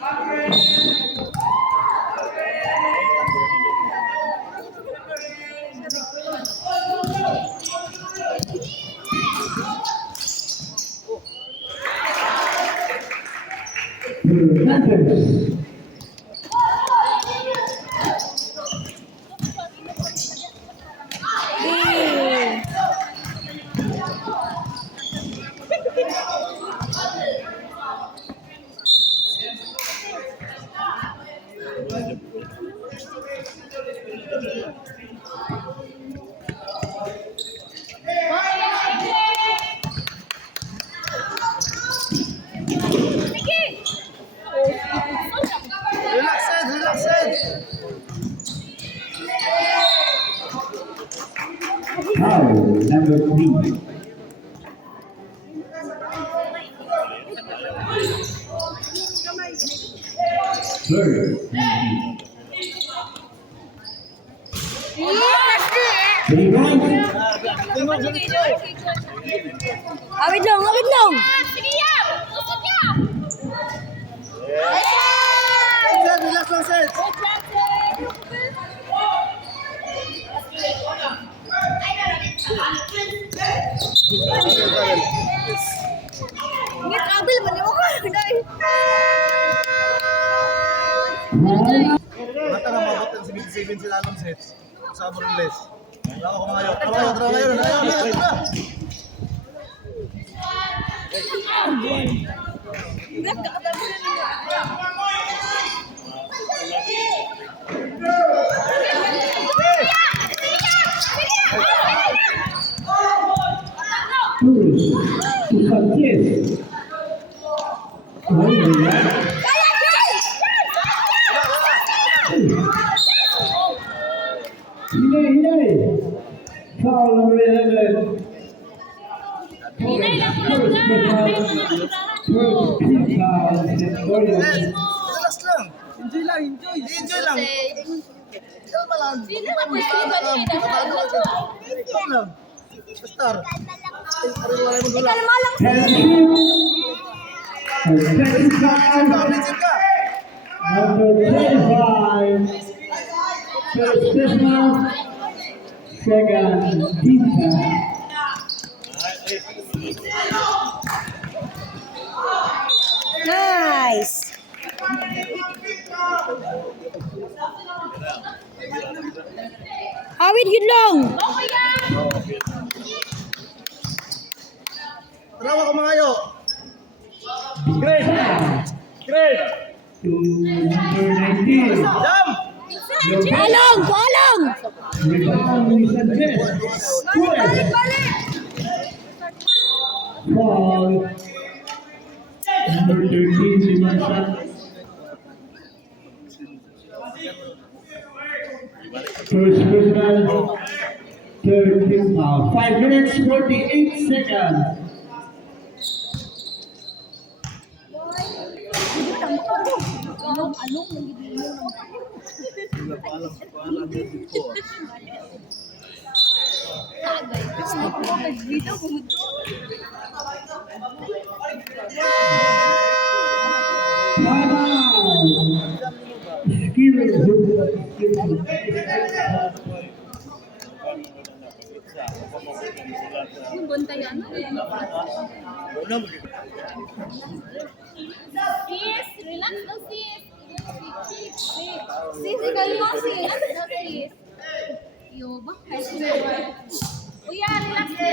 Number 3. Third. Awit lang, awit lang. Sige yan! Usot niya! Relax lang, Seth. Hindi, travel ba niyo ko? Mata nga mabot ang 77 sila ng sets. Sa Abriles. Trabaho ko ngayon. Trabaho ngayon. Foul number 11. Relax lang. Enjoy lang, enjoy. Enjoy lang. Kalma lang. Kalma lang. Star. Kalma lang. Number 25. First Christmas. Second, Dita. Nice. Awit yun lang. Trabaho ko mga yo. Great. To number 19. Jam! Palong, palong. Rebound, Lisa Jess. Balik, balik. Foul. Number 13, Dimasha. First personal. Third team foul. 5 minutes, 48 seconds. Yung bantayan. Sis, relax daw sis. Sis, kalma sis. Sis. Yo, bakit? Kuya, relax na.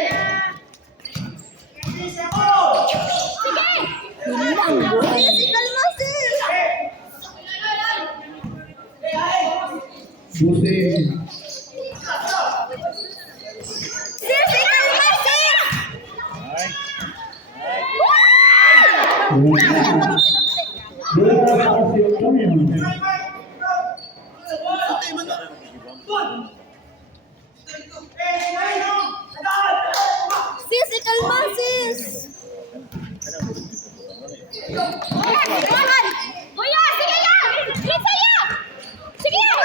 Sige! Sis, kalma sis. Busing. Sis, kalma sis. Sis, kalma sis. Kuya, sige yan! Isa yan! Sige yan!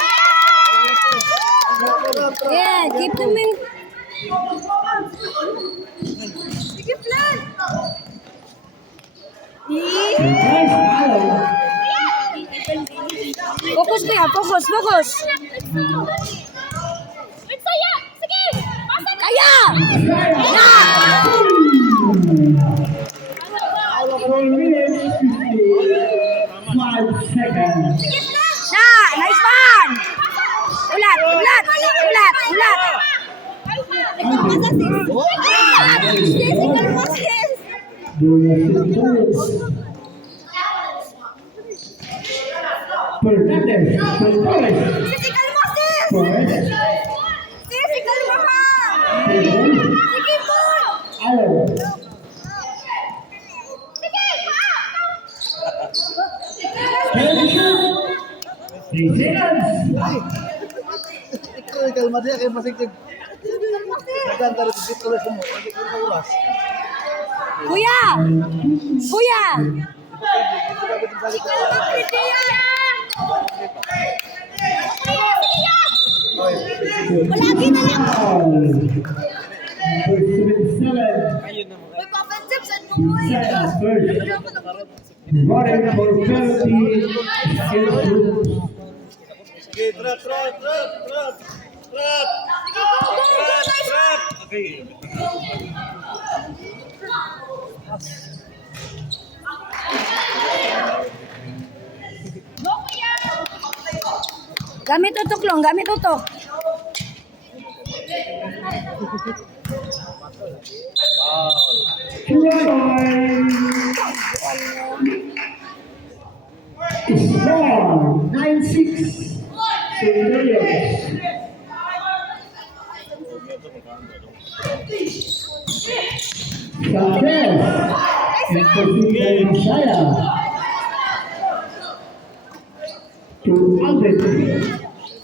Yeah, keep them in. Sige, plan. Nice foul. Focus kuya, focus, focus. Wait, saya! Sige! Pasok! Kaya! Na! 4 minutes, 5 seconds. Na! Nice one! Ulat, ulat, ulat, ulat. Physical muscles! Bonus. Fernandez, Fernandez. Physical muscles! Torres, Physical mahal! Pedro, Sige po! Allen. Sige! Pa! 3 seconds. Ikaw, kalma dia kayo masigtig. Nagkanta rin dito ulit mo. Hindi ko sa oras. Kuya! Kuya! Palagi na lang! First 7. Uy, Papa Jeff, saan mo po yun? First. Running for penalty. Sige, trap. Sige, go, guys! Go, kuya! Gamit tutok lang, gamit tutok. Score 9-6. Centurions. Chavez. Intercepted by Shaya. To Albert.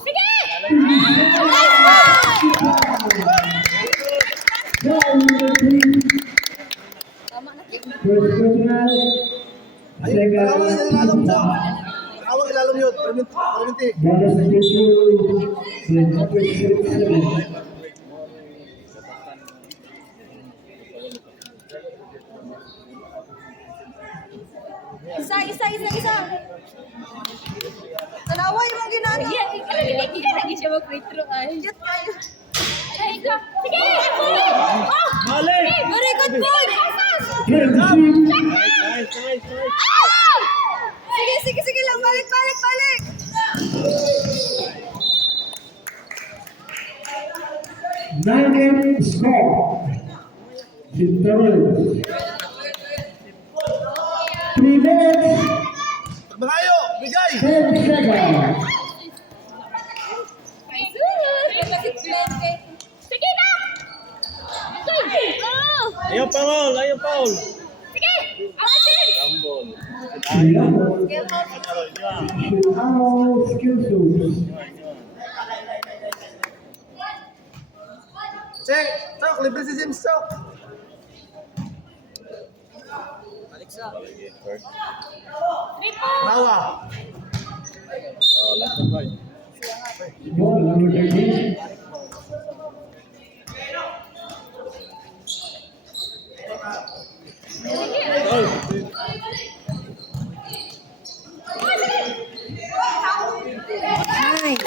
Sige! First personal. Ayun, Second. awang ilalong yun. Perminti. Bonus to 7. Isa. Tanaway mo ginano. Ikaw lagi siya mag-free throw ay. Jut kayo. Ay, ikaw. Sige! Oh! Balik! Very good boy! Ah! Sige lang. Balik. 9-8 score. Centurions. 3 minutes, Magayo! Bigay! 10 seconds. Sige na! Oh! Ayaw Paul! Sige! Action! Shimano skill suits. Check! Chok! Libre si James Chok! Nawa! Ball number 13. Nice.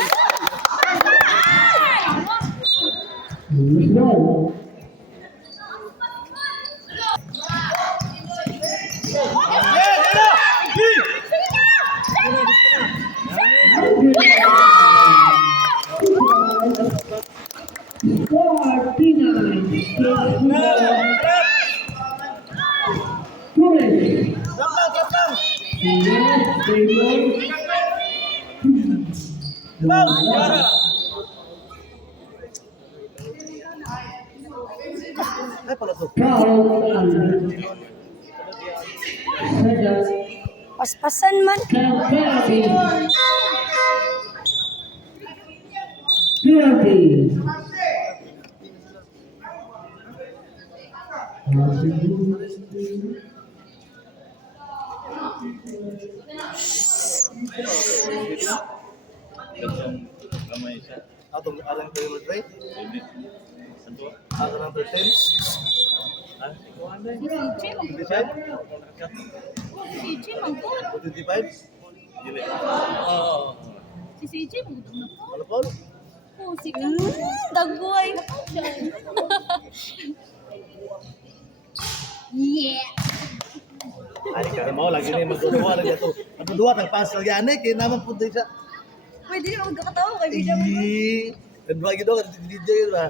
Let's go. Score 39. Correct. Trap lang! Yes, they won. Ay, pala to. Foul and second. Paspasan man. Penalty. Penalty. Atong arang tayo mag-try. Atong number 10. Si CJ, Decide. CJ, mangkot. 25. Oo. Si CJ, magudong na po. Ano po? Oh, si Dagoy. Yeah! Ay, kaya mo, lagi na yung magduduwa lang ito. Magduduwa, tagpas lang yan eh, kaya naman po din siya. Pwede na magkakatawa kay Bidya mo. Ganda gitu kan DJ gitu lah.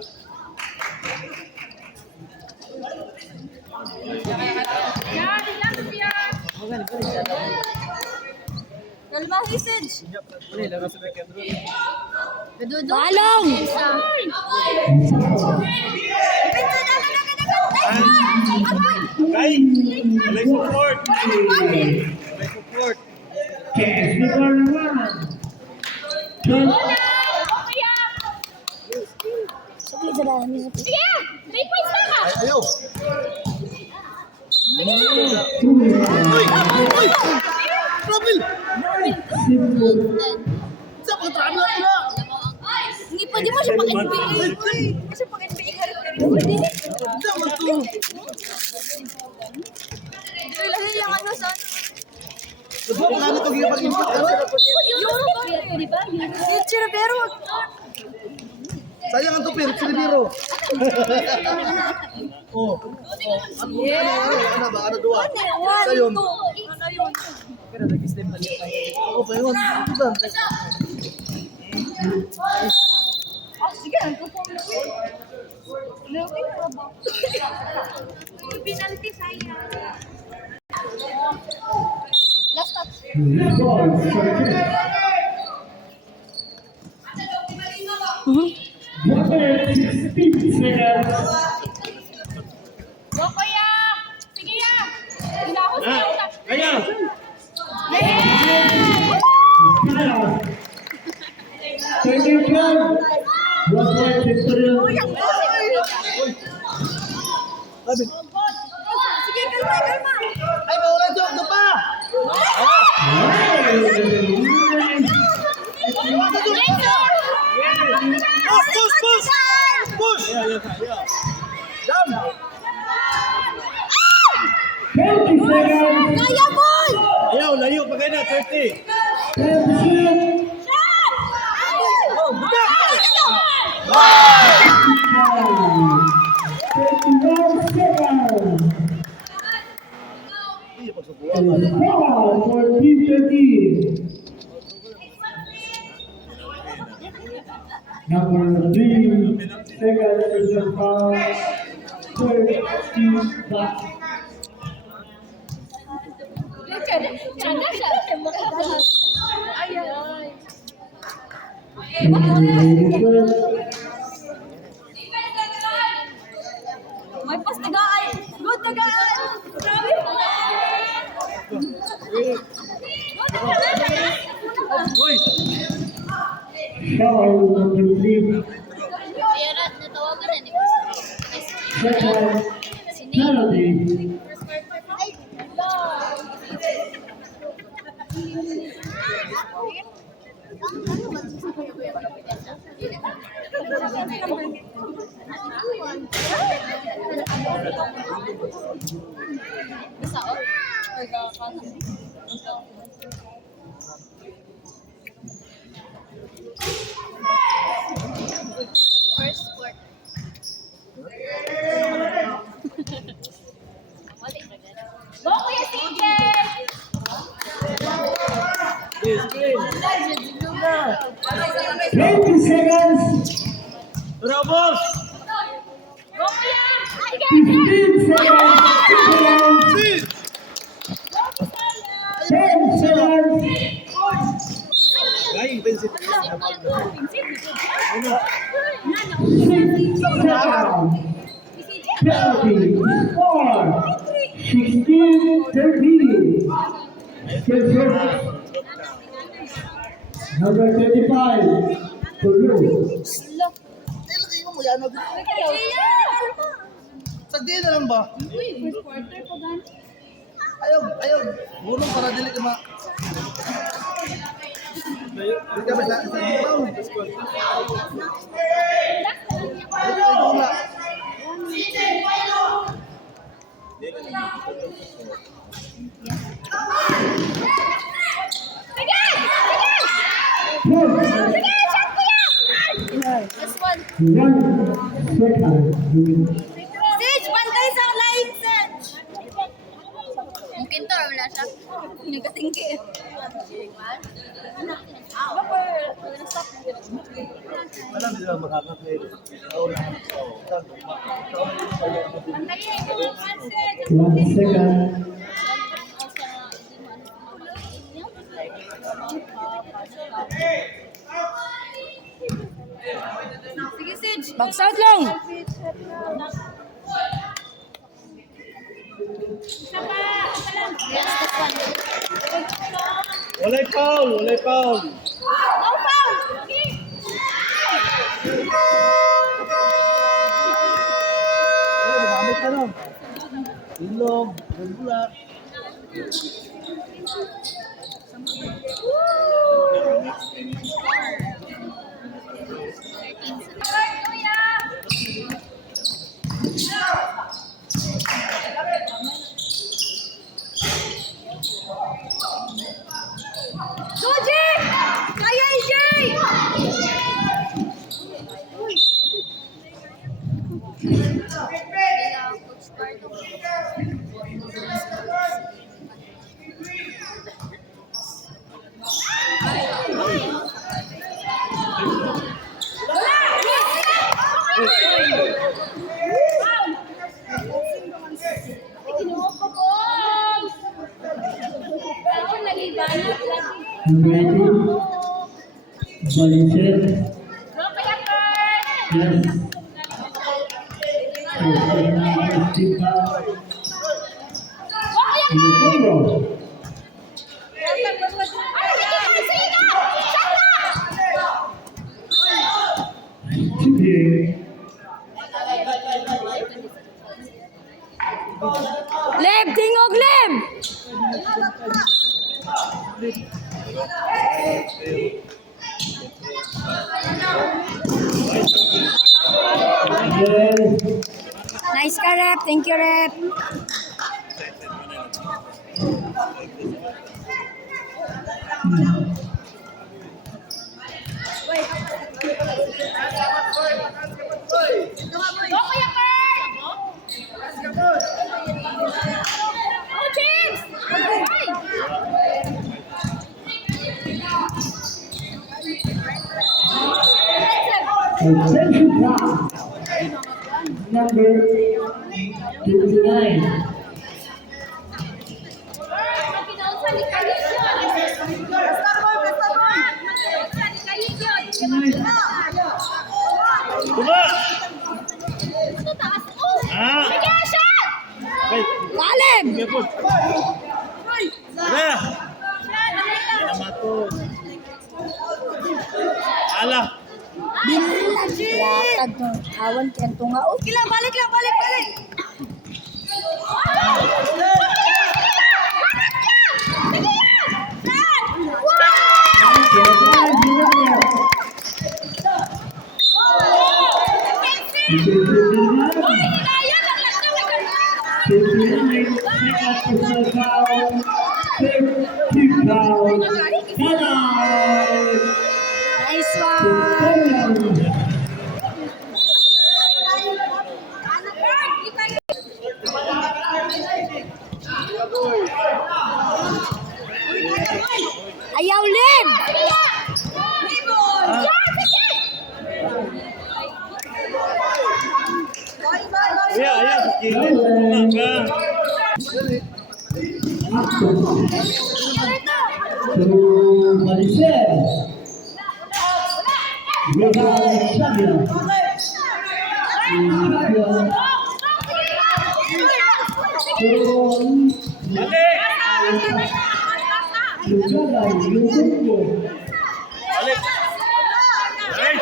Kalma, message. Balong! Kay, malay support. Malay support. Catch the ball naman. Sige, dala. Sige! 3 points na ka! Ay, ayo. Uy! Uy! Robin! Simple. Sa pagkatrabi lang na. Hindi pa, di mo siya pag-NBA. Hindi siya pag-NBA ka rin. Dapat to. Lahi lang ano sa Kedua pengani to gipag-input kasi Euro ba? Di ba? Teacher, pero sayang ang tupir, silibiro. Oh. Ano ba? Ano dua? Sayon. Ano yun? Oh, payon. Tudan. Sige, nagpo-form na ko. Lagi na ba? Penalty sayang. Last touch. Ball. Water 16 seconds. Go, kuya! Sige ya! Ilahos na ako. Kaya. Second round. Water victory. Sabi. Sige, kalma, kalma. Ay, bawala jog do pa. Push, push, push. Push. Jam. 20 seconds. Kaya, boy! Ayaw, layo pa kayo na 30. 10 shoot. Oh, budak. 21 seconds. Iya, pagsubukan. And foul for Team 13. Number 3 seconds is the foul. Third team back. Canda siya. May pas tagaan. Good tagaan. Grabe. Uy. Foul number 3. Ayan na, natawagan na ni Second penalty. Bisa, oh. First sport. Go, Kuya CJ! Yes, game. 20 seconds. Bravo, boss. Go, Kuya! Ay, 15 seconds. Sit. 10 seconds. Ay, bensin. 6 seconds. 30. 4. 16. 13. Number 35. Tulu. Ilagay mo yan. Sagdi na lang ba? First quarter po, Dan. Ayaw, ayaw. Bulong para dili ka ma... Dili ka ba sa itaw? Ayaw na. Sige! Sage, bantay sa line, Sage! Mungkin to, wala siya. Nagatingki. Alam nila makakap na ito. Sige, Sage. Bagsat lang. Walay foul! Walay foul! No foul! Okay. Oh, gumamit ka lang. Ilog, bulbula. Go, Jay! Kaya, Jay! Ready? Volunteer? Yes. Leb, tingog leb. Nice ka, rep. Thank you, rep. Attention class. Number 59. Tuma! Ah! Wait, Lalim. kapot. Tara! Namato. Ala! Latag no. Awan kaya tunga. Oh, Lang, balik lang, balik, balik! nice one. Ayaw, Lib. Kuya, ayan. Kikit. Tuma ka. To Malaysia. We have champion. Balik! Balik! Right!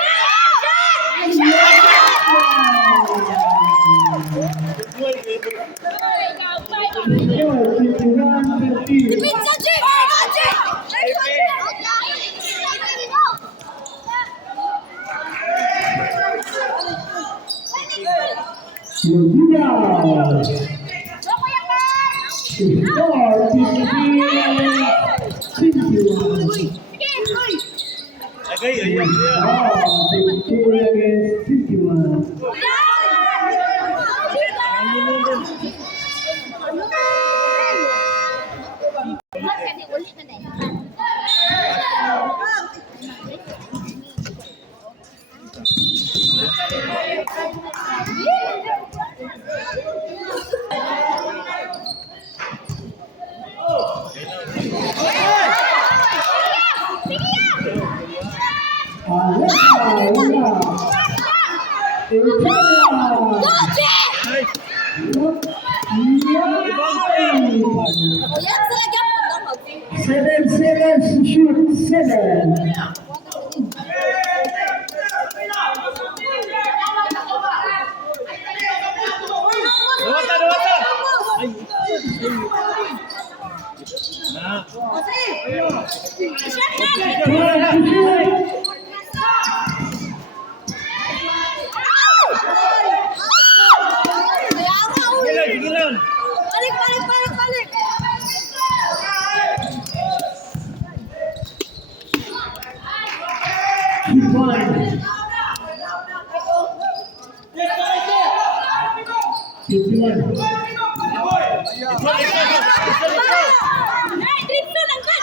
Pizza, Jay! Lagay, ayan, ayan. Victoria against 51. Seven, shoot, seven. Dawata, dawata! Ay! Na! Sige lang, sige lang! Balik. Dito lang ka.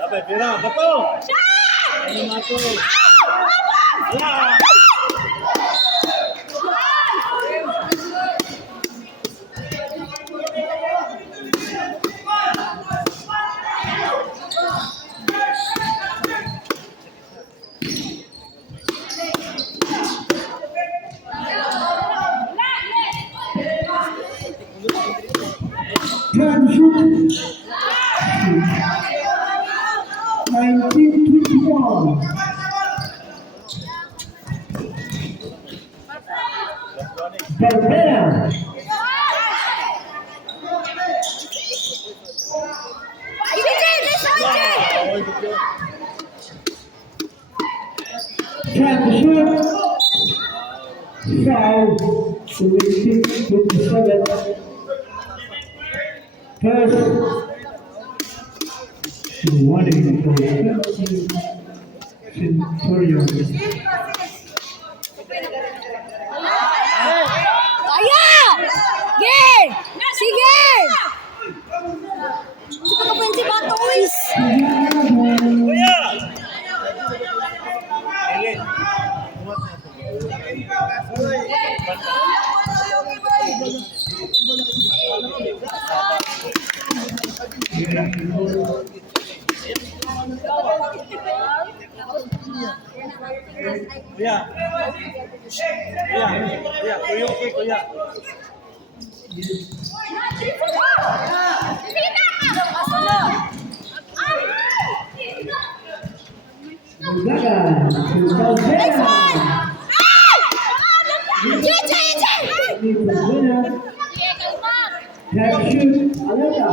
Dapat, Pira! Bato! Ano na ito? Wala! Can shoot. 1921. Barbera. Can shoot. Foul. 27. First. Warning for Centurion. Kaya! Game! Sige! Hindi ko pa si Bato, Uis. Kuya! Ellen. Kuya! Kuya! Kuya, okay, kuya! Gonzaga. Caldera. Can shoot. Aleta.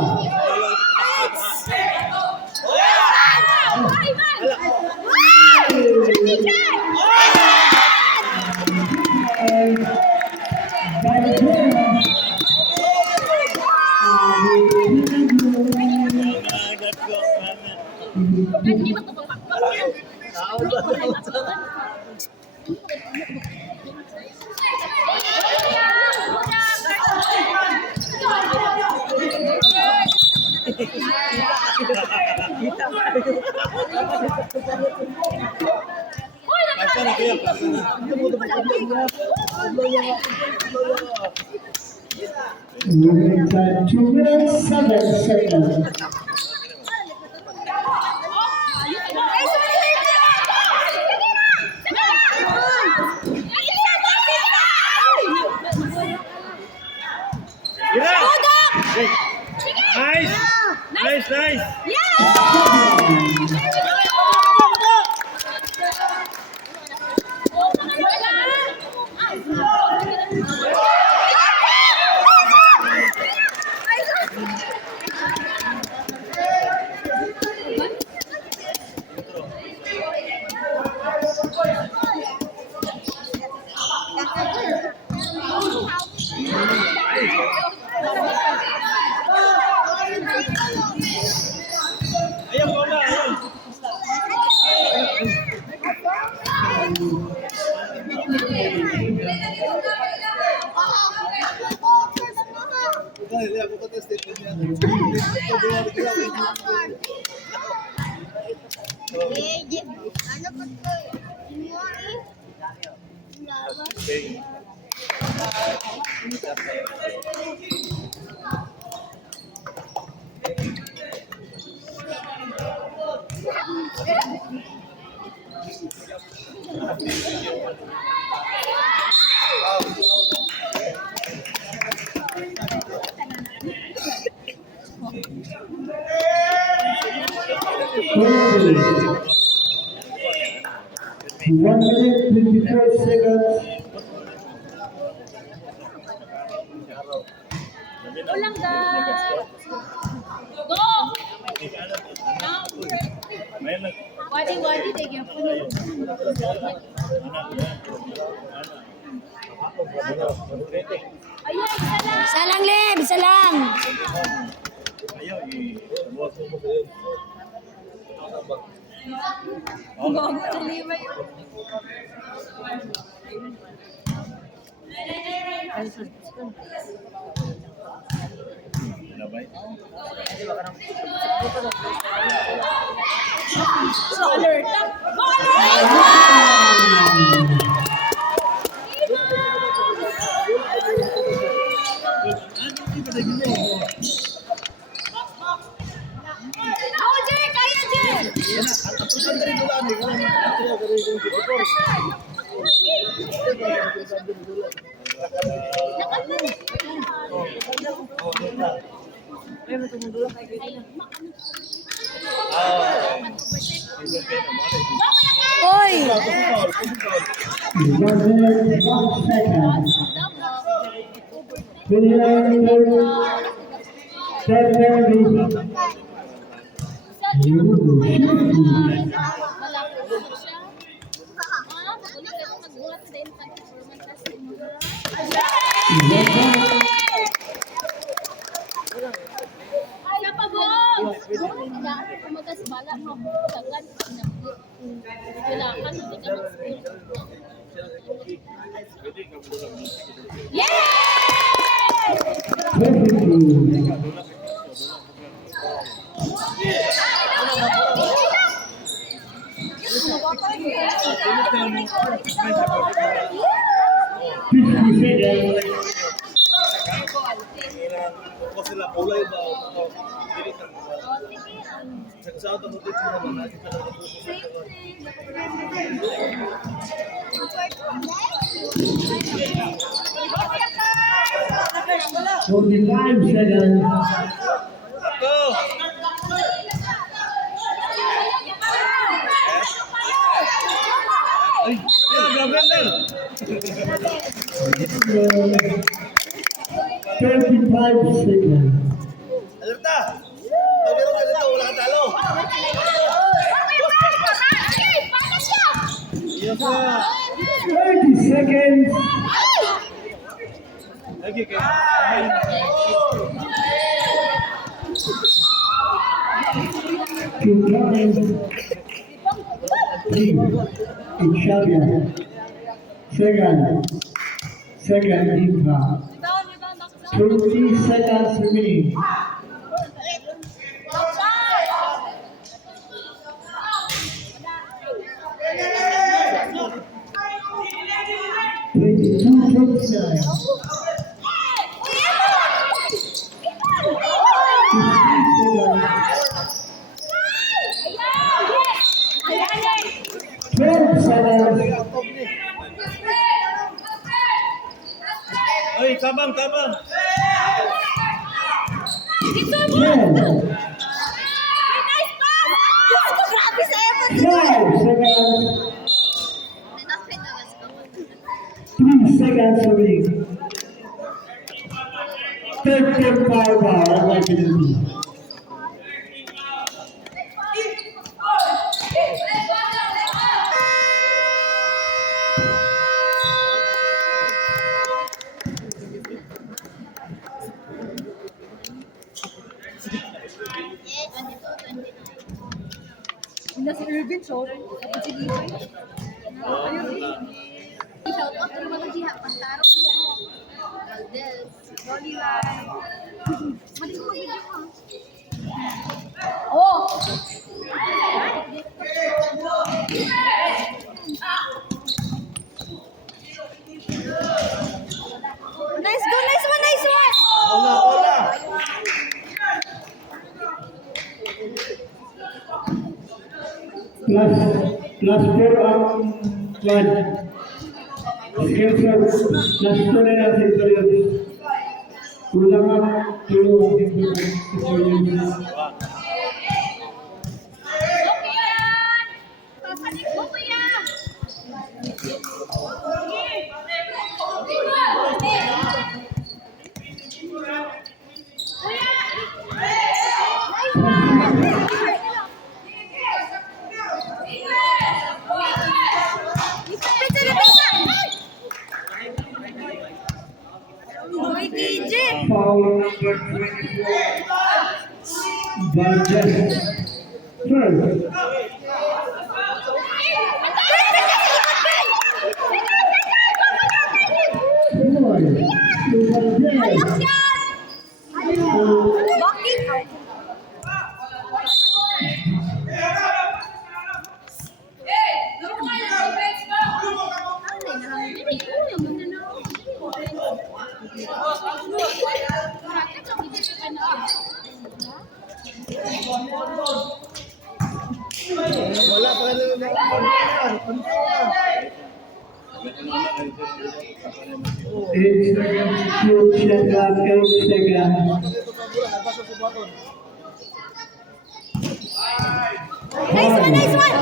Pasa na kuya, pasa na. Moving time 2 minutes 7 seconds. Gira! Nice! Nice, nice! yung statement niya. Statement niya, bigla. Ano pa to? Inuwi? One minute, 24 seconds. Walang gas. Go! Wadi-wadi deh, puno. Ayun, isa lang. Isa lang, Leb. Isa lang. Deliver yun. Ako, Jay! Kaya, Jay! Hoy! 1 minute, 1 second. 29 minutes. 10 seconds. You will shoot. Malapit na siya. Ulit ka magbuhat din pag performance testing mo. Ay, napagod! Kumagas bala mo. Tagan. Kailangan mo ka mag-skill. Yay! 22. Kung sila kulay ba? Sa auto mo dito naman, natin pa naman. 45 seconds. Go! Ay, grabe na! 35 seconds. Alerta! Pag meron ka dito, wala kang talo. Yes, sir. 30 seconds. Lagi kayo. To Gavin. 3. Italian. Second Inca. 20 seconds remaining. Ay, tabang, tabang. Grabe sa effort. 3 seconds remaining. 35 hours like it is. Hindi si Irvin, so, kapag si Levi. Shout out to naman ang jiha, pagtarong mo. Valdez, Rolly Lai. Oh! Nice go, nice one, nice one! Ola, ola. Plus 4 ang one. Skill shots. Plus 2 na natin ito yun. Kulang ang 2 ang ito yun. Uy, KJ! Foul number 24. Burgess. First. Boy. Burgess. Bakit? Wala pa rin na. Eight seconds. Shoot shot clock. 8 seconds. Nagbasa sa button. Nice one, nice one!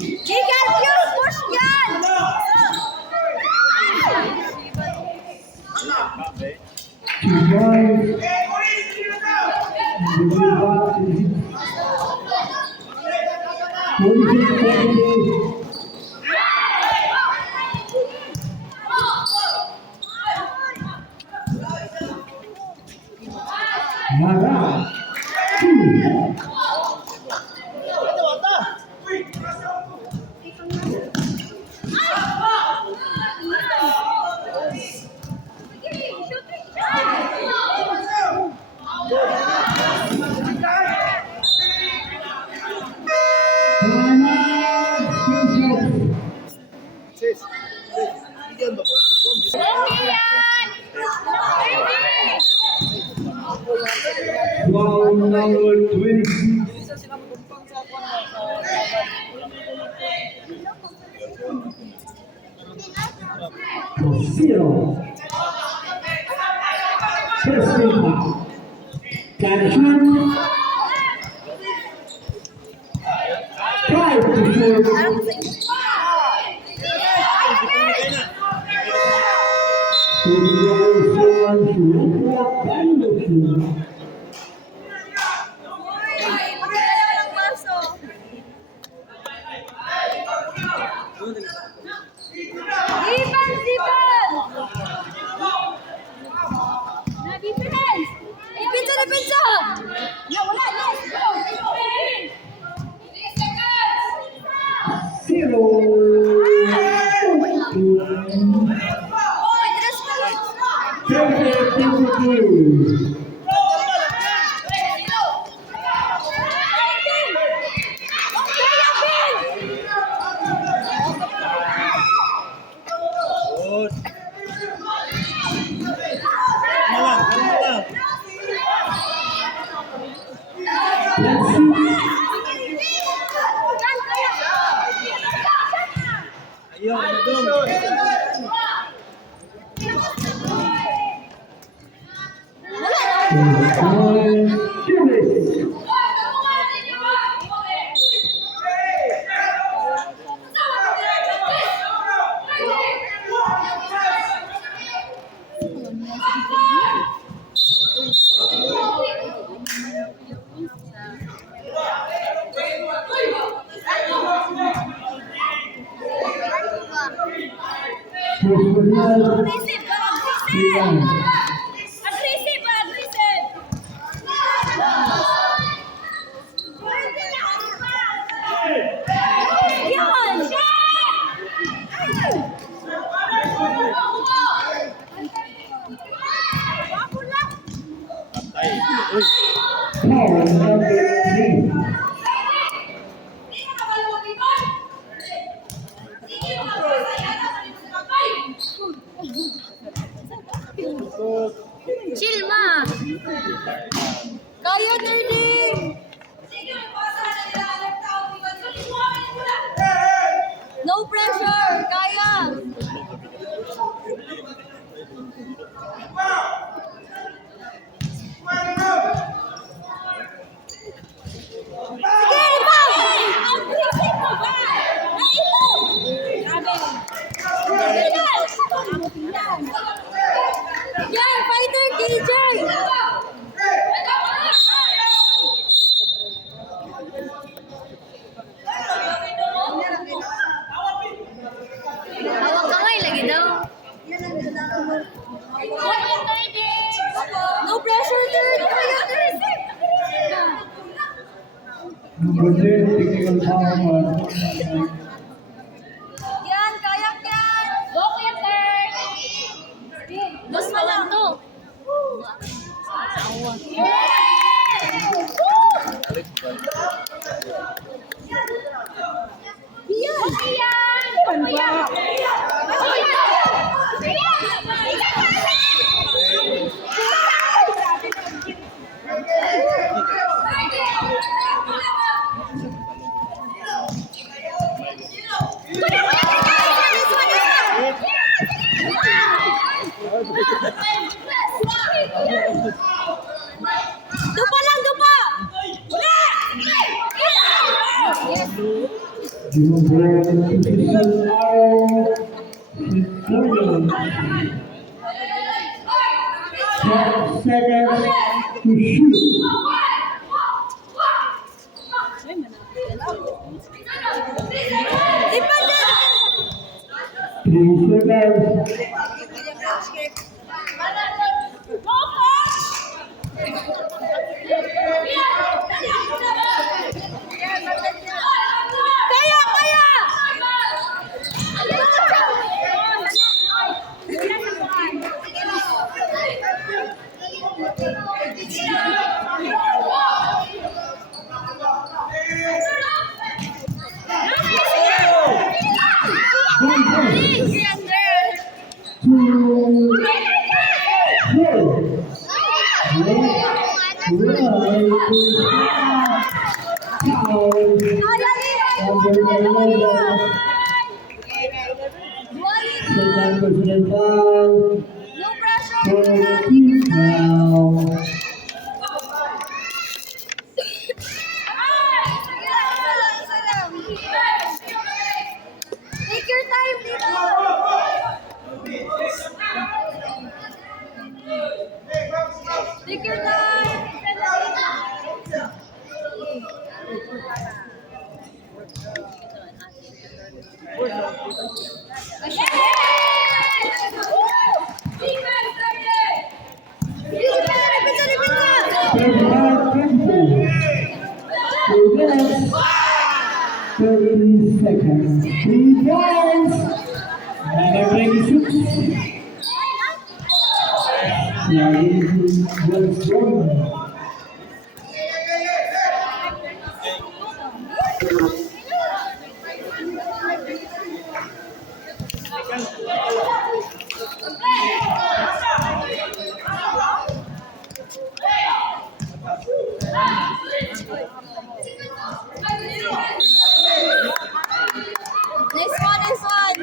Jigan, yun! Push yan! To join. Mara. Sis. Bigyan ba? Foul number 20. Zero. Testing. Can shoot. 5 to shoot. Good. Malang, malang. Ayun, madung. Aggressive, aggressive! Aggressive, aggressive! Yan! Foul number 3. Chill, ma. Kaya, Nerdy. No pressure. Kaya. Sige, ibaw! Yan, fighter KJ! Hawak kamay lagi daw. No pressure, third! Kaya, third! Number 10, technical foul. Yan, kaya yan! Go, kuya, third! Mas malang to. Biyan! Biyan! Biyan! Dupa lang, dupa! Number 57 out. 10 seconds to shoot. Ipan din! 3 seconds. Kaya, kaya! No pressure! Take your time, Tito! Take your time! Seconds. Defense. Number 26. Nice one, nice one!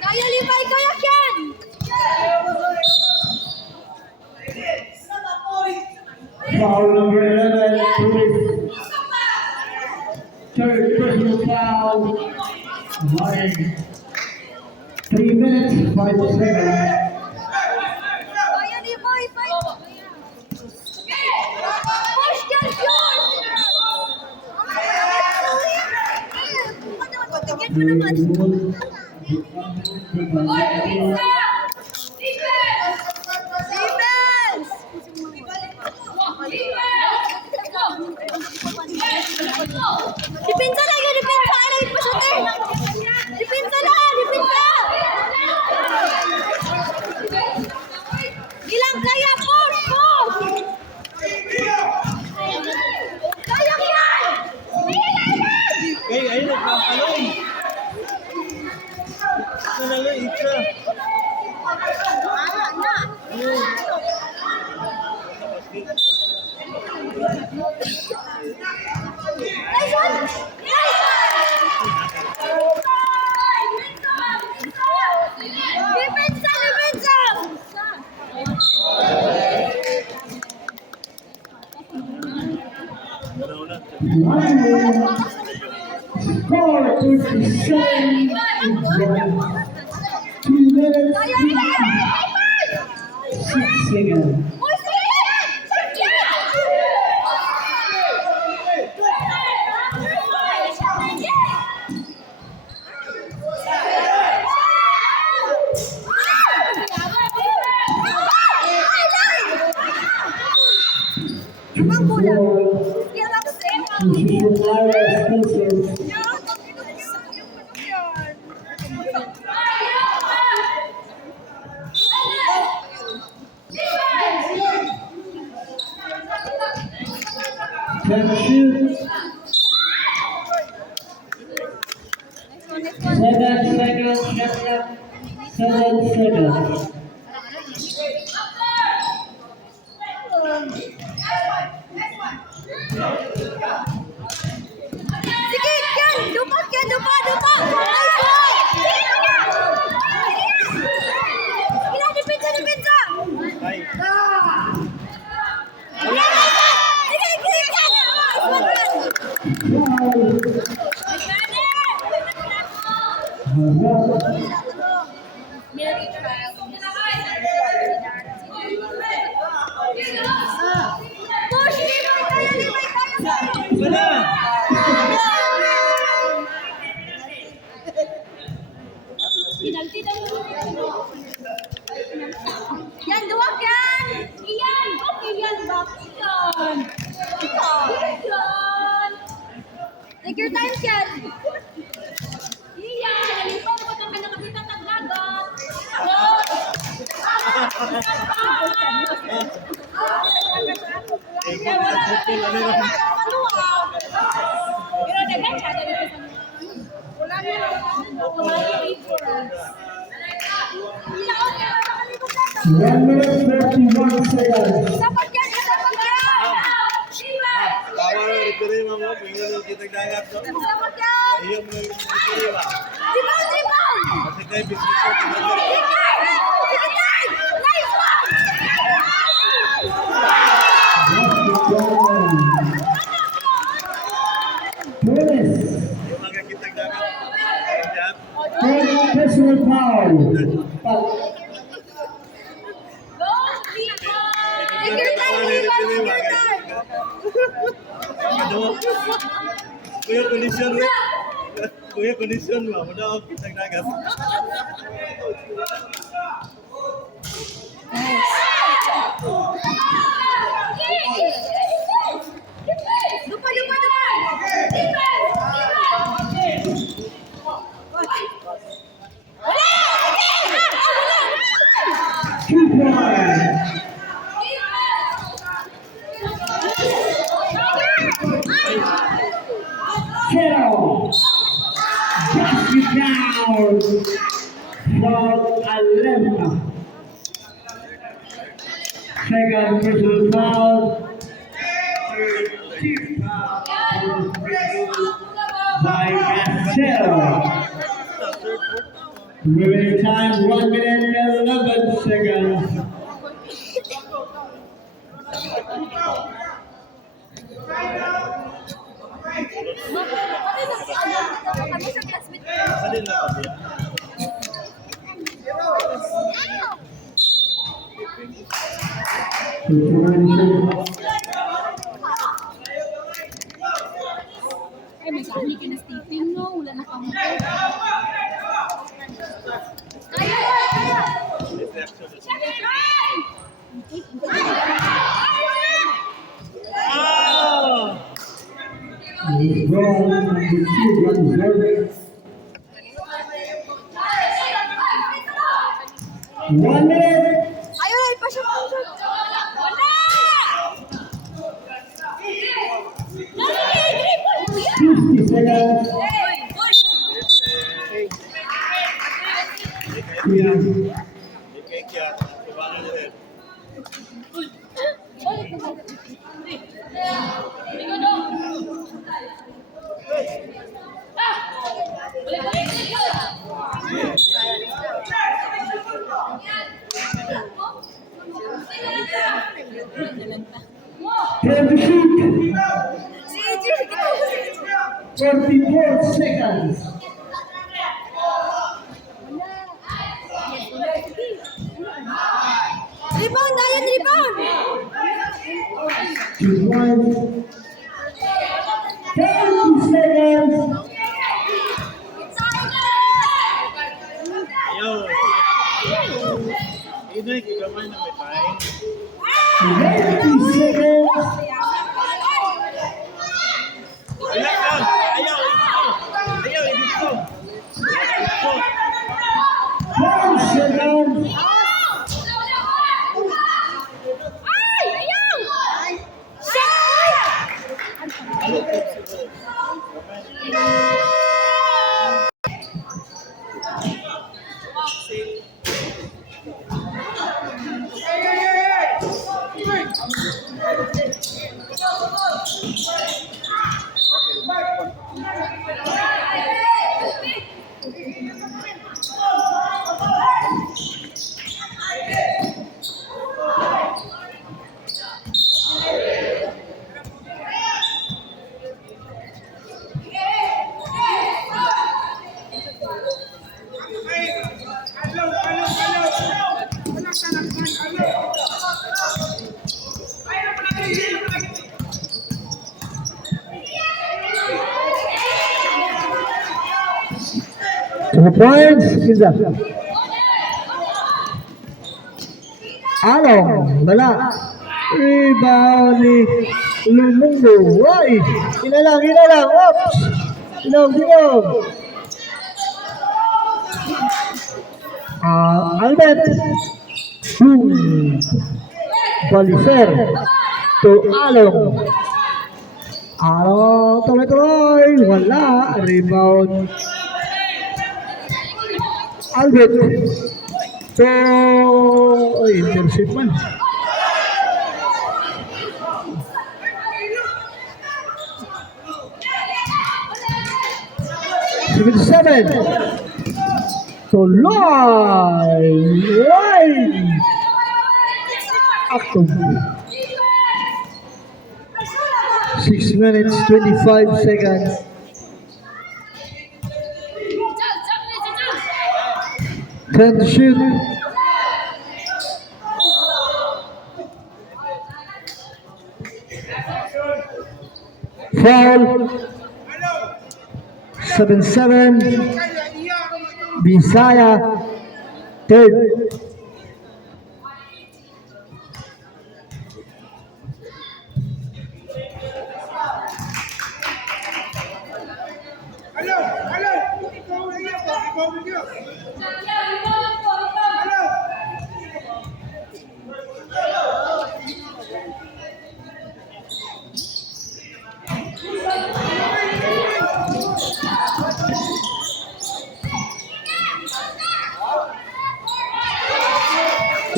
Kaya, Levi, kaya yan! Foul number 11. Third personal foul. Running. 3 minutes, 5 seconds. Kaya, Levi, fight! Push, can shoot! Patigyan mo naman! Defense! Depensa lagi, depensa. Ano yung pasote? Nanalo, Itza. Score 57. 2 minutes 6 seconds. Shoot. 7 seconds. 7 seconds. Sige, Ken! Dupa, Ken! Dupa! Dupa! Depensa! Depensa! Ay. Sige, sige, Ken! Push! Limay tayo! Limay tayo! Wala. Yan, duwag yan! Iyan! Okay yan, bakit yan? Iyan! Take your time, Ken! Iyan! Ikaw mo ka nakapitan ng dagat! Pero nagkatsa na dito sa wala na lang. One minute 31 seconds. Dapat yan! Dapat yan! Tawa na, referee mo. Pingulo kita dagat. Dapat yan! Iyo mo yung referee ba? Rebound! Rebound! Kasi kayo bisito. Sige! Nice one! Bonus. Yung mga kita dagat. Yan. Personal foul. Take your time, Rebound! Take your time! Kuya kondisyon mo. Kuya kondisyon mo. Muna ako kita dagat. Lupa, lupa, lupa! 2 points. Carol. Basket down. From Atlanta. Second personal foul. Third foul by Castell. Remaining time 1 minute 11 seconds. Salin na ba yan? Ay, may sali ka na stepping, no? Wala na kang Wrong, number 2 runs over. 1 minute. Ayaw na, ipasok ang shot. Wala! 50 seconds. Push! Time to shoot. Si AJ, kita 44 seconds. Rebound, Dayan, rebound! Shoot one. 10 seconds. Ayaw. Ito yung kigamay na may pain. 20 seconds. Ayaw! Ayaw! Ayaw! Ayaw! 10 seconds. Ay! Ayaw! Two points. Isa. Along. Wala. Rebound ni Lumungo. Ay! Inalang. Oops! Dinog. Albert. Baliser. To Along. Tuloy. Wala. Rebound. Albert. So, intercept man. Seven. So, line. Active. 6 minutes, 25 seconds. Time to shoot. Foul. 7-7. Bisaya. Third.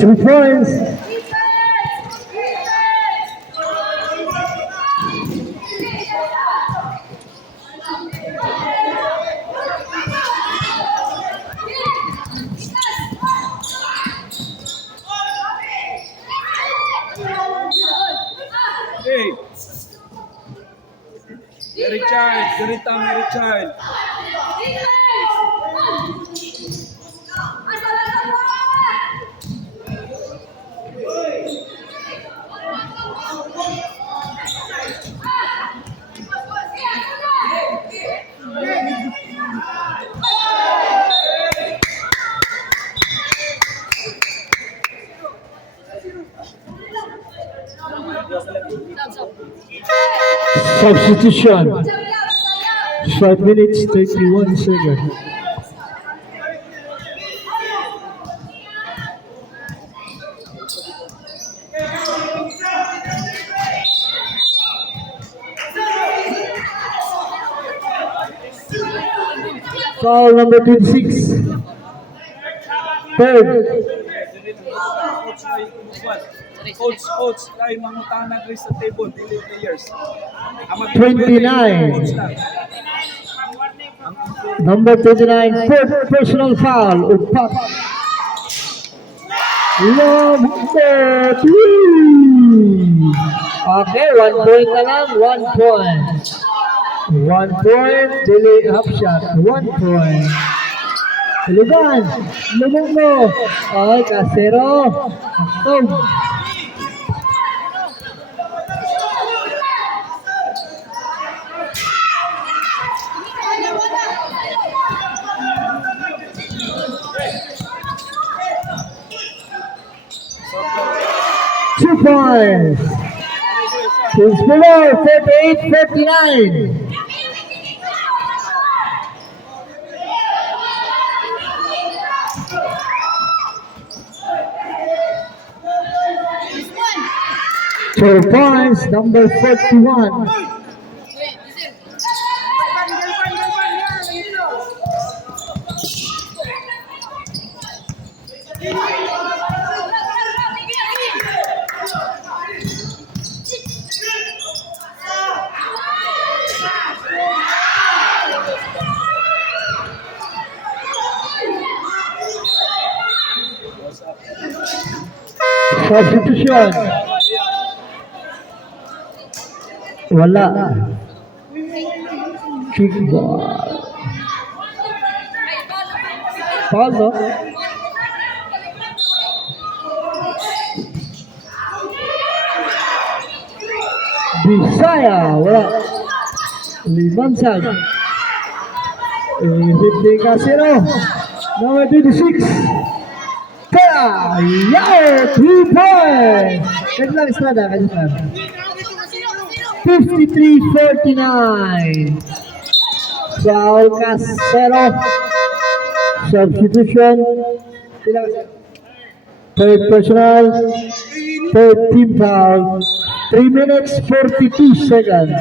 Two points. Hey! Mary Child! Ganita Mary Child! Substitution. 5 minutes, 31 seconds. Foul number 26. Third. Coach, tayo mangutahan na rin sa table, dili players. 29. Coach lang. Number 29, fourth personal foul. Upak. Number 3. Okay, 1 point na lang, 1 point. 1 point, delay up shot, 1 point. Lugan, lubog mo. Okay, Casero. Aktong. Two points. Since below, 48-49. Two points, number 41. Substitution. Wala. Kickball. Foul, no? Bisaya. Wala. Limansag. Fifty Casero. Number 26. Kaya, yeah, 3 points. Kaya lang, Estrada, kaya lang. 53-49. Foul Casero. Substitution. Third personal. Third team foul. 3 minutes 42 seconds.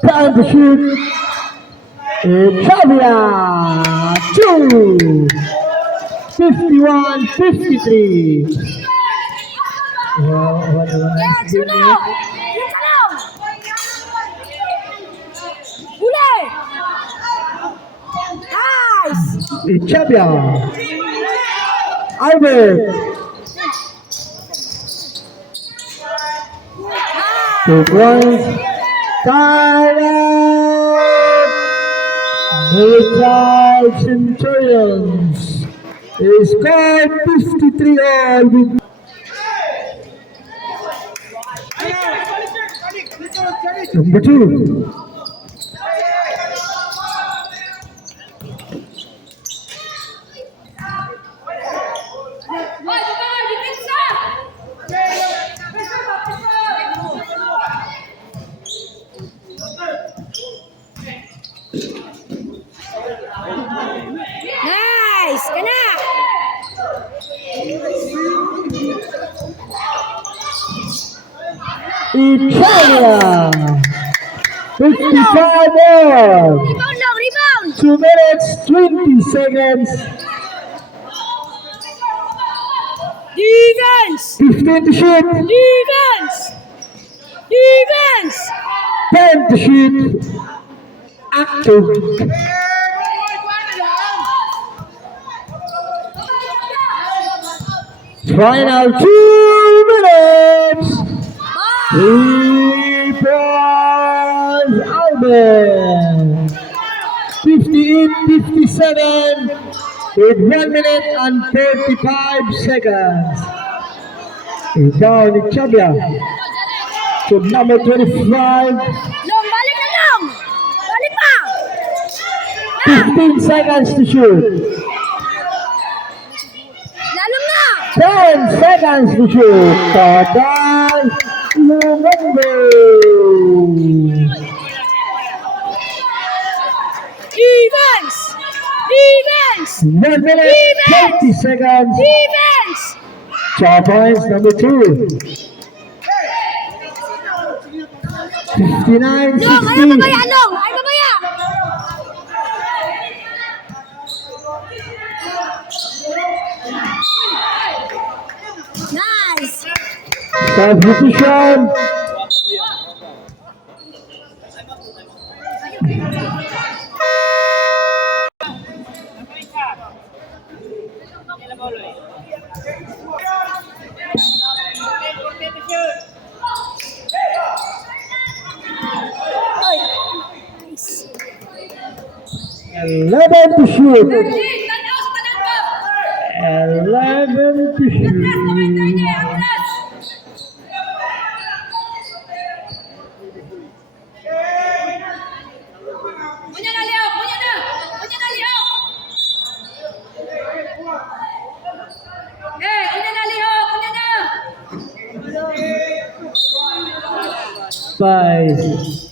Time to shoot. Xavier. 2. 51-53. Xavier. Albert. 2 points. Time out. Military Centurions is scored 53 all with number 2. Nice! Kana! Italia. 55 all. Rebound lang! Rebound! 2 minutes 20 seconds. Defense! 15 to shoot. Defense! Defense! 10 to shoot. Active. Final 2 minutes. 3 points. Albert. 58-57 with 1 minute and 35 seconds. Down in Xavier to number 25. Long, balik na long! Balik pa! 15 seconds to shoot. Lalong na! 10 seconds to shoot. Tatay Lumumbe. Defense! Defense! 1 minute, 20 seconds. Defense! 4 points, number 2. 59, Long! Ay 60. babaya! Long! Ay babaya! Nice! Substitution. Nice! 11 to shoot. Tanaw sa tanan mo! 11 to shoot. Punya na, Leo! Punya na! Punya na, Leo! Punya na, Leo! Punya na! 5.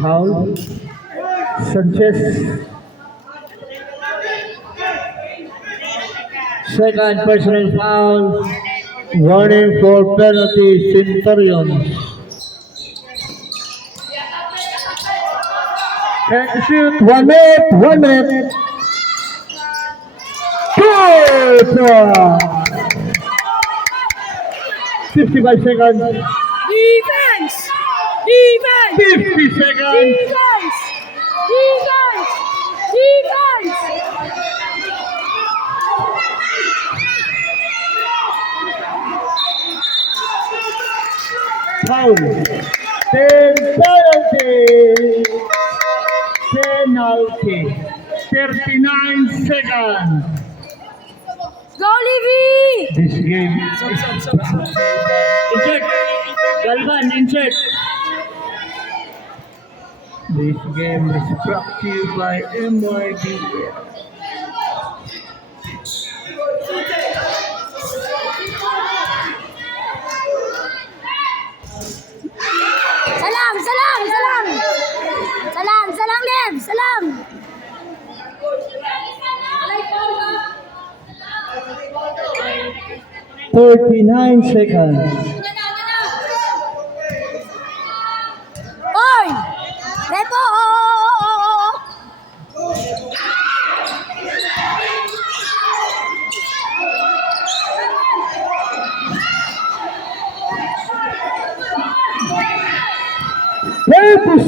Foul. Sanchez. Second personal foul. Warning for penalty, Centurions. Can shoot. 1 minute. 1 minute. Good. 55 seconds. Defense! Defense! 50 seconds. Defense! Defense! Defense! Foul. 10 penalty. Penalty. 39 seconds. Go, Livy! This game. Sub. Insert. Galvan, insert. This game is brought to you by MYD. Salam! Salam! Salam! Salam! Salam, Lev! Salam! 39 seconds. Oy! Repo!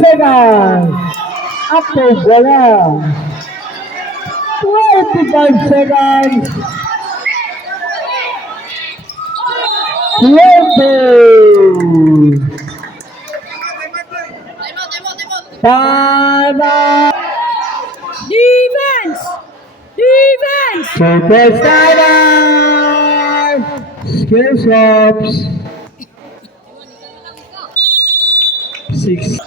Seconds. Up to bola. 25 seconds. 20. Time out. Defense! Defense! Super time. Skills ups. 6.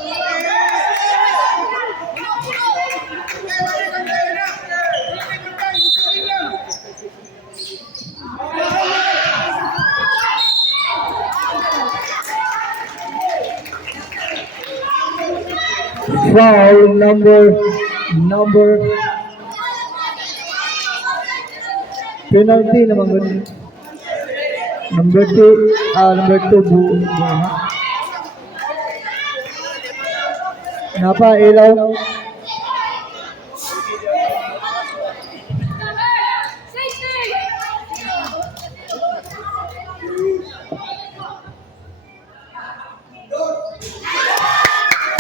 Foul number penalty naman ganun. Number 2 Napa ilaw.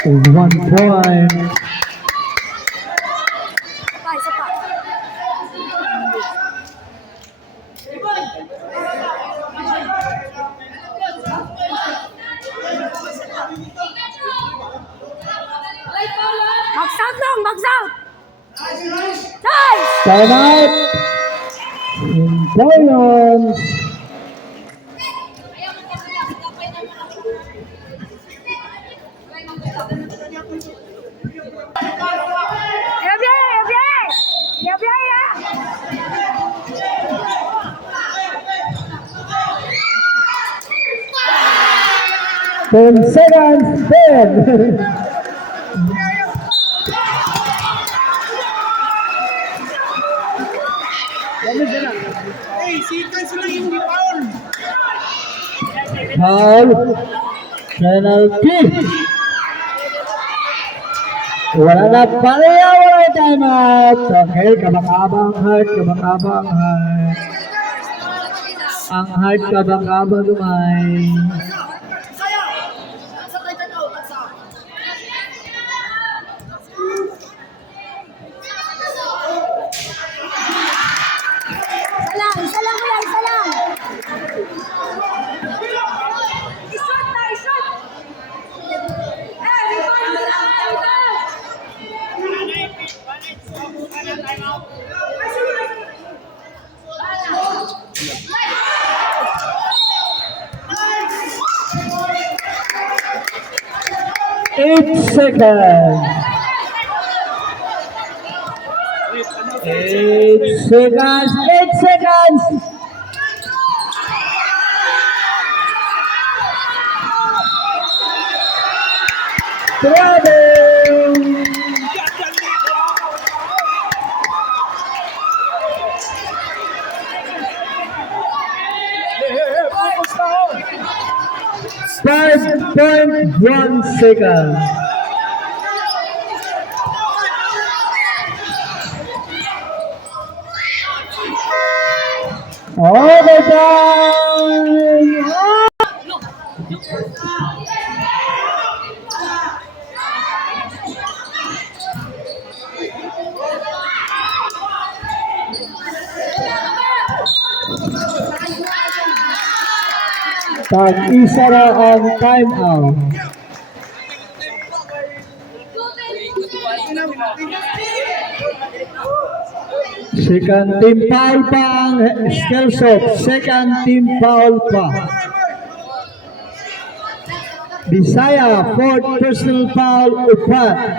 With 1 point. Ay, isa pa. Max out long! Max out! Nice! Time out. Lions. Bien, bien, bien! 10 seconds, 10. Hey, sequence lang hindi foul. Foul. Penalty. Wala na pareha, wala timeout. Okay, kabang-abang heart, kabang-abang heart. Ang heart kabang-abang lumay. Isa lang kuya, isa lang. Isot na, isot! Eh, rebound na lang, rebound! Eight seconds. 8 seconds. 8 seconds. Trouble. Focus na ako. 5.1 seconds. Overtime! Tag-isa na ang timeout. Second team foul pa ang Skillsoft. Second team foul pa. Bisaya, fourth personal foul, upat.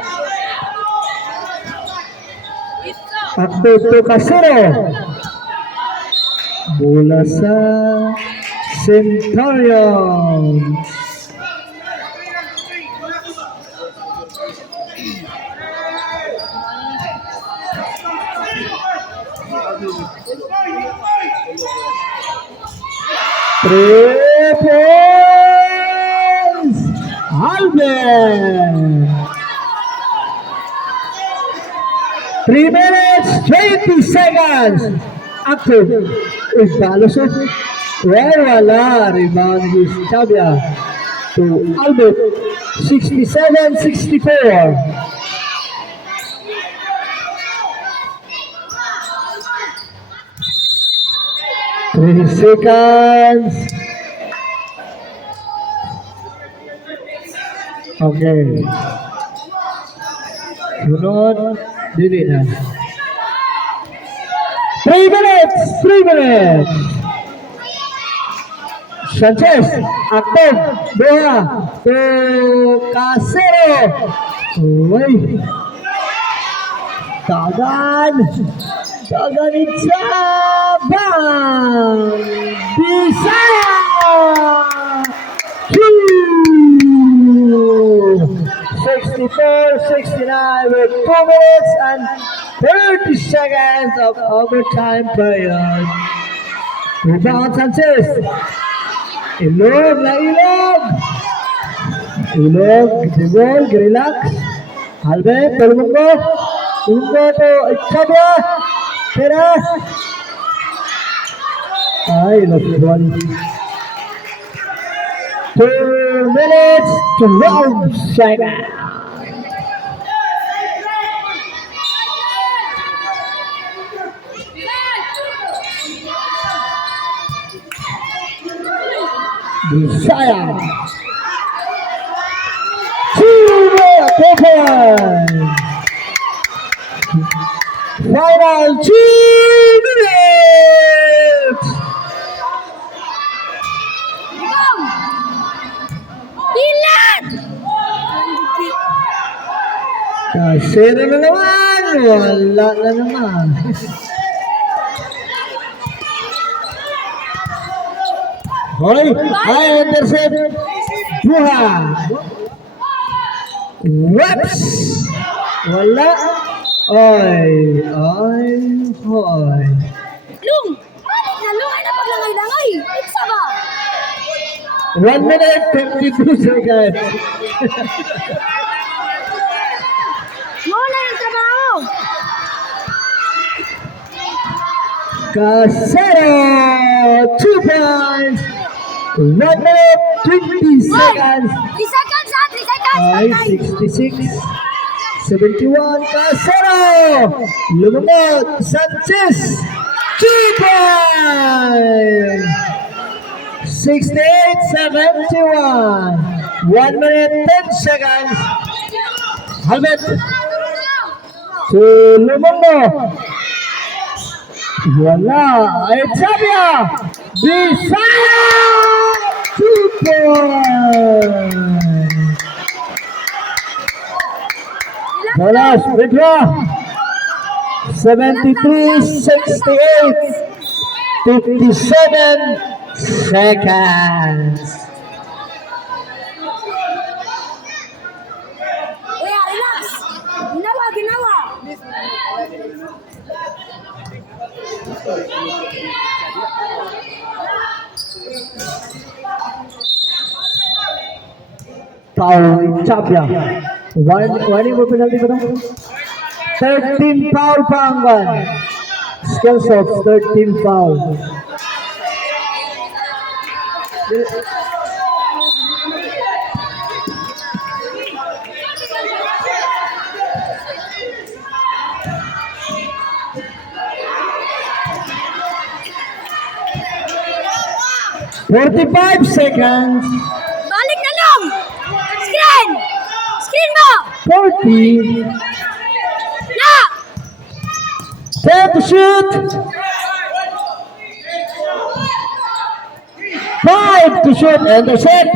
Akto to Casero. Bola sa Centurion. Three points! Alvin! 3 minutes, 20 seconds! Active. Ibalusot. Well, wala. Rebound is Chabia to Albert. 67-64. Three seconds. Okay. Sunod. Dili na. 3 minutes. 3 minutes. Sanchez. Active. Boha. To Casero. Uy. Tagan. Tagan ni Chabang. Bisaya. 64-69 with 2 minutes and 30 seconds of overtime period. Rebound Sanchez. Ilog na ilog. Ilog, gol, relax. Albert, tulungan mo. Tulungan mo to. Chabia. Pera. Ay, nagbuwan. 2 minutes, 12 seconds. Bisaya. 2 minutes. Final 2 minutes. Bilat! Kasero na naman. Wala na naman. Hoy, ay intercept. Buha. Whoops! Wala. Oy. Lung! Balik na, Lung! Ay, napaglangay-langay! Pizza ba? 1 minute, 52 seconds. Wala yung trabaho! Casero, 2 points. 1 minute, 20 seconds. 3 seconds, ha? 3 seconds! Ay, Bye-bye. 66. 71, Casero. Lumunod, Sanchez. 2 points. 68, 71. 1 minute, 10 seconds. Halbet. Si Lumungo. Wala. Ay, Xavier. Bisaya. 2 points. Balas, withdraw. 73, 68, 57 seconds. Kuya, relax! Ginawa! Foul, Xavier. One more penalty ba ito? 13 foul pa ang one. Skills of 13 foul. "45 seconds." Balik na, Lung! Screen! Screen mo! 40. Na! 10 to shoot. 5 to shoot and the set.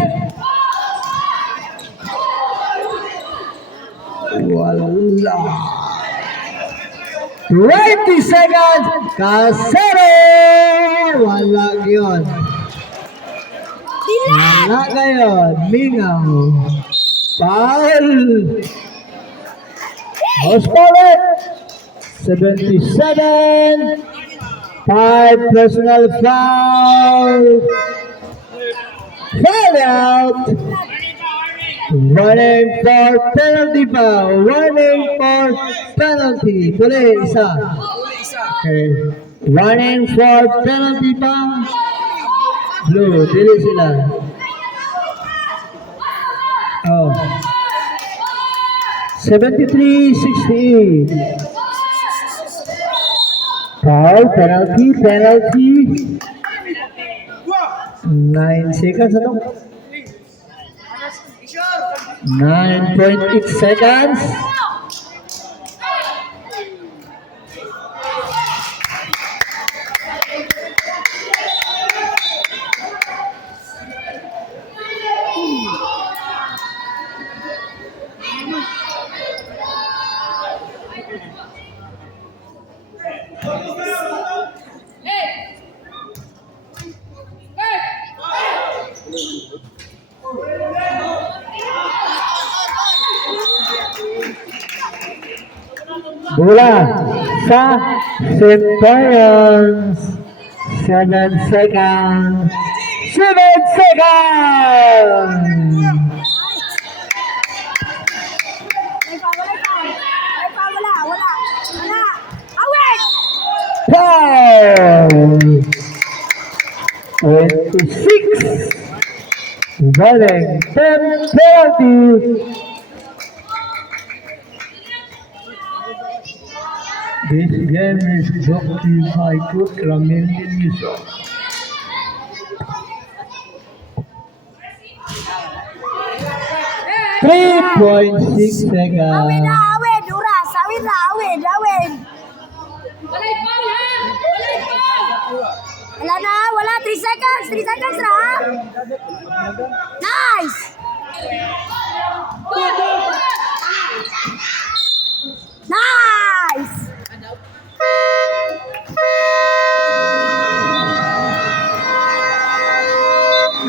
Wala. 20 seconds. Casero. Wala yun. Wala ngayon. Mingaw. Foul. House Polet. 77. 5 personal foul. Foul out. Warning for penalty foul. Warning for penalty. Tuloy, isa. Okay. Warning for penalty foul. Blue, dili sila. Oh. 73-68. Foul, penalty. 9 seconds ano? 9.8 seconds. Bola sa St. Brian's. 7 seconds. 7 seconds. Wala. Awit! Foul. 26. Galing 10 penalty. This game is brought to you by Coach Ramil Yusuf. .6 seconds. Awit! Uras! Awit! Walay foul, ha? Walay foul! Wala na! Wala! 3 seconds! 3 seconds na! Nice! Nice!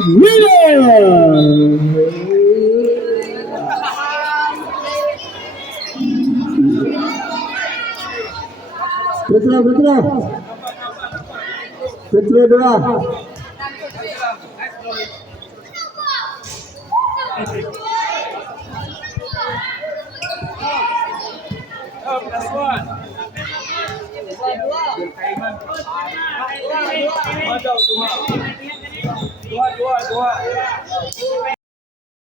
Winner! Free throw 2. Oh, plus one. Dua daw, dua. Dua.